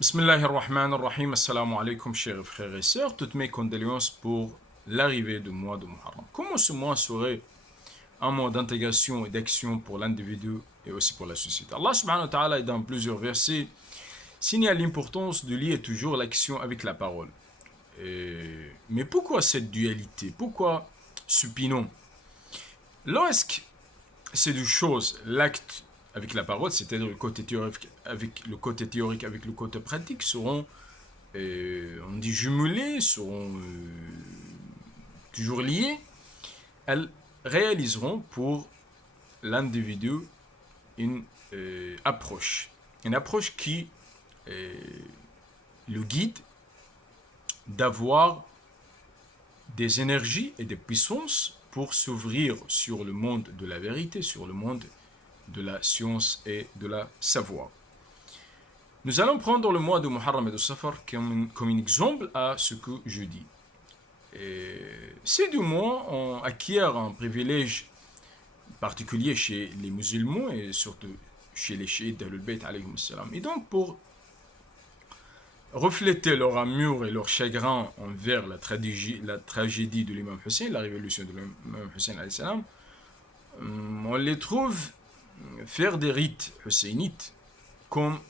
Bismillahir Rahmanir Rahim, assalamu alaikum chers frères et sœurs, toutes mes condoléances pour l'arrivée du mois de Muharram. Comment ce mois serait un mois d'intégration et d'action pour l'individu et aussi pour la société? Allah subhanahu wa ta'ala, dans plusieurs versets, signale l'importance de lier toujours l'action avec la parole. Mais pourquoi cette dualité? Pourquoi ce pinon? Lorsque ces deux choses, l'acte avec la parole, c'est-à-dire le côté théorique avec le côté pratique, seront, on dit jumelés, seront toujours liés, elles réaliseront pour l'individu une une approche qui le guide d'avoir des énergies et des puissances pour s'ouvrir sur le monde de la vérité, sur le monde de la science et de la savoir. Nous allons prendre le mois de Muharram et de Safar comme un exemple à ce que je dis. Ces deux mois, on acquiert un privilège particulier chez les musulmans et surtout chez les chiites d'Ahlul Bayt alayhim salam. Et donc pour refléter leur amour et leur chagrin envers la tragédie de l'imam Hussein, la révolution de l'imam Hussein alayhi salam, on les trouve faire des rites husseinites comme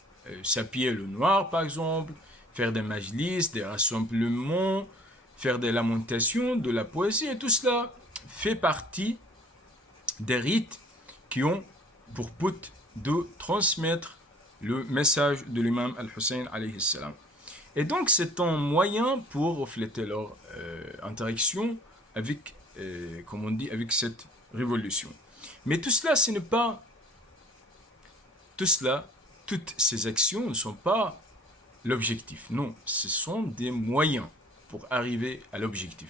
s'appuyer le noir par exemple, faire des majlis, des rassemblements, faire des lamentations, de la poésie, et tout cela fait partie des rites qui ont pour but de transmettre le message de l'imam al-Hussein alayhi salam. Et donc c'est un moyen pour refléter leur interaction avec, comme on dit, avec cette révolution. Mais tout cela, ce n'est pas tout cela, toutes ces actions ne sont pas l'objectif. Non, ce sont des moyens pour arriver à l'objectif.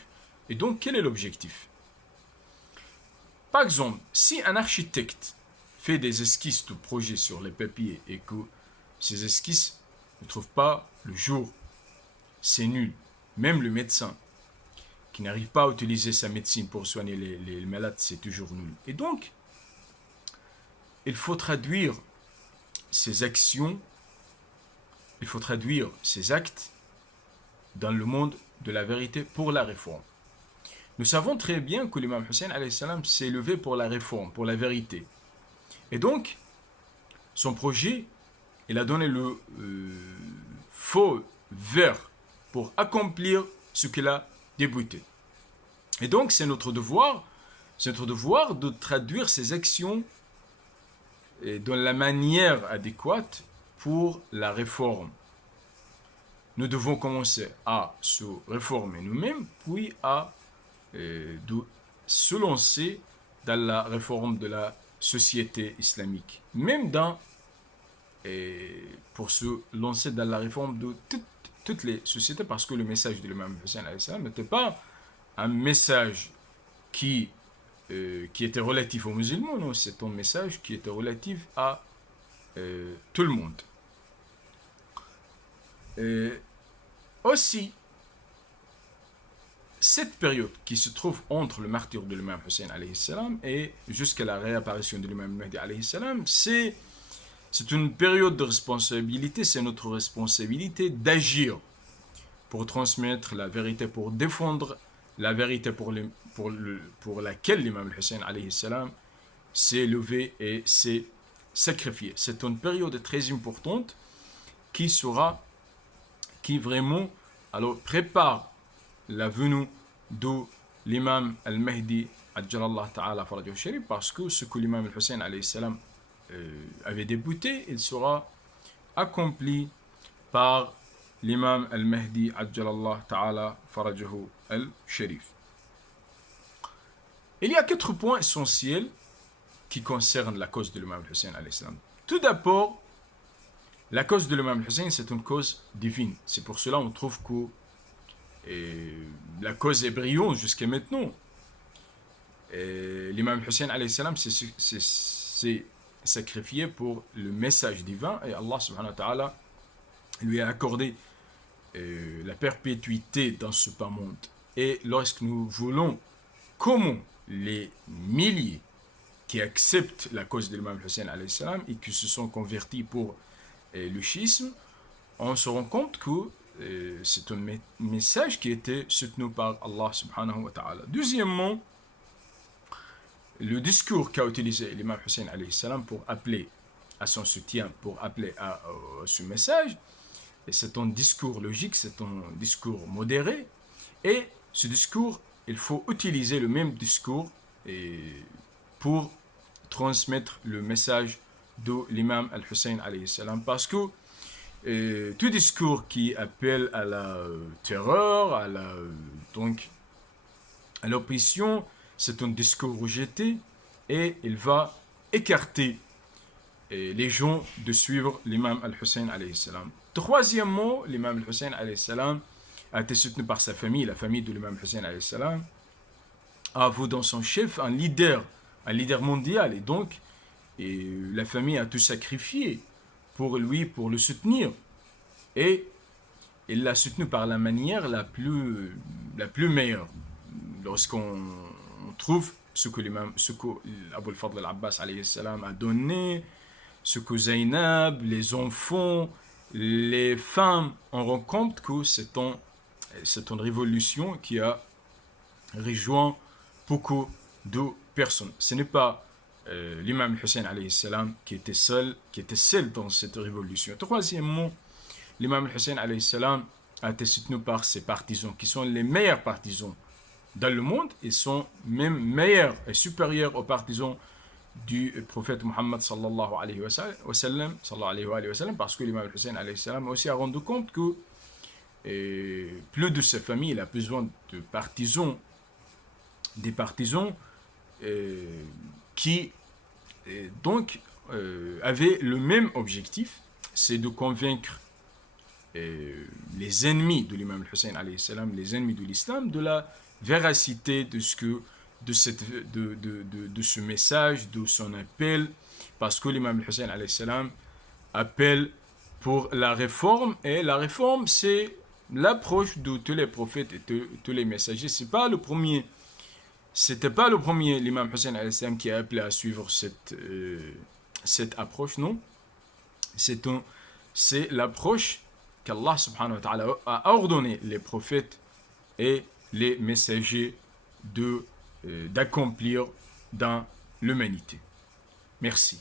Et donc, quel est l'objectif? Par exemple, si un architecte fait des esquisses de projet sur les papiers et que ces esquisses ne trouvent pas le jour, c'est nul. Même le médecin qui n'arrive pas à utiliser sa médecine pour soigner les malades, c'est toujours nul. Et donc, il faut traduire ces actions, il faut traduire ces actes dans le monde de la vérité pour la réforme. Nous savons très bien que l'imam Hussein alayhi salam s'est levé pour la réforme, pour la vérité. Et donc, son projet, il a donné le feu vert pour accomplir ce qu'il a débuté. Et donc, c'est notre devoir de traduire ces actions dans la manière adéquate pour la réforme. Nous devons commencer à se réformer nous-mêmes, puis à de se lancer dans la réforme de la société islamique. Même pour se lancer dans la réforme de toutes les sociétés, parce que le message de l'imam Hussein n'était pas un message qui était relatif aux musulmans, non, c'est un message qui était relatif à tout le monde. Aussi, cette période qui se trouve entre le martyre de l'imam Hussein alayhi salam et jusqu'à la réapparition de l'imam Mahdi alayhi salam, c'est une période de responsabilité, c'est notre responsabilité d'agir pour transmettre la vérité, pour défendre la vérité pour laquelle l'imam Hussein alayhi salam s'est levé et s'est sacrifié. C'est une période très importante qui vraiment alors prépare la venue de l'imam al-Mahdi Ajjalallah ta'ala farajahu sharif, parce que ce que l'imam Hussein alayhi salam avait débuté, il sera accompli par l'imam al-Mahdi Ajjalallah ta'ala farajahu al-sharif. Il y a 4 points essentiels qui concernent la cause de l'imam Hussein alayhi salam. Tout d'abord, la cause de l'imam Hussein, c'est une cause divine. C'est pour cela qu'on trouve que la cause est brillante jusqu'à maintenant. L'imam Hussein alayhi salam s'est sacrifié pour le message divin et Allah subhanahu wa ta'ala lui a accordé la perpétuité dans ce bas monde. Et lorsque nous voulons, comment les milliers qui acceptent la cause de l'imam Hussein alayhi salam et qui se sont convertis pour le schisme, on se rend compte que c'est un message qui était soutenu par Allah subhanahu wa ta'ala. Deuxièmement, le discours qu'a utilisé l'imam Hussein alayhi salam pour appeler à son soutien, pour appeler à ce message, et c'est un discours logique, c'est un discours modéré, et ce discours, il faut utiliser le même discours pour transmettre le message de l'imam al-Hussein alayhi salam, parce que tout discours qui appelle à la terreur, donc à l'oppression, c'est un discours rejeté et il va écarter les gens de suivre l'imam al-Hussein alayhi salam. Troisièmement, l'imam al-Hussein alayhi salam a été soutenu par sa famille, la famille de l'imam Hussein alayhi salam a vu dans son chef un leader mondial, et donc la famille a tout sacrifié pour lui, pour le soutenir, et il l'a soutenu par la manière la plus meilleure. Lorsqu'on trouve ce que Abu al-Fadl al-Abbas alayhi salam a donné, ce que Zainab, les enfants, les femmes, on rend compte que c'est une révolution qui a rejoint beaucoup de personnes. Ce n'est pas l'imam Hussein alayhi salam qui était seul dans cette révolution. Troisièmement, l'imam Hussein alayhi salam a été soutenu par ses partisans, qui sont les meilleurs partisans dans le monde, et sont même meilleurs et supérieurs aux partisans du prophète Muhammad sallallahu alayhi wa sallam, parce que l'imam Hussein alayhi salam aussi a rendu compte que plus de sa famille, il a besoin de partisans, des partisans qui donc avaient le même objectif, c'est de convaincre les ennemis de l'imam Hussein alayhi salam, les ennemis de l'islam, de la véracité de ce message, de son appel, parce que l'imam Hussein alayhi salam appelle pour la réforme, et la réforme, c'est l'approche de tous les prophètes et de tous les messagers. C'était pas le premier l'imam Hussein alayhi salam qui a appelé à suivre cette approche, non. C'est l'approche qu'Allah subhanahu wa ta'ala a ordonné les prophètes et les messagers d'accomplir dans l'humanité. Merci.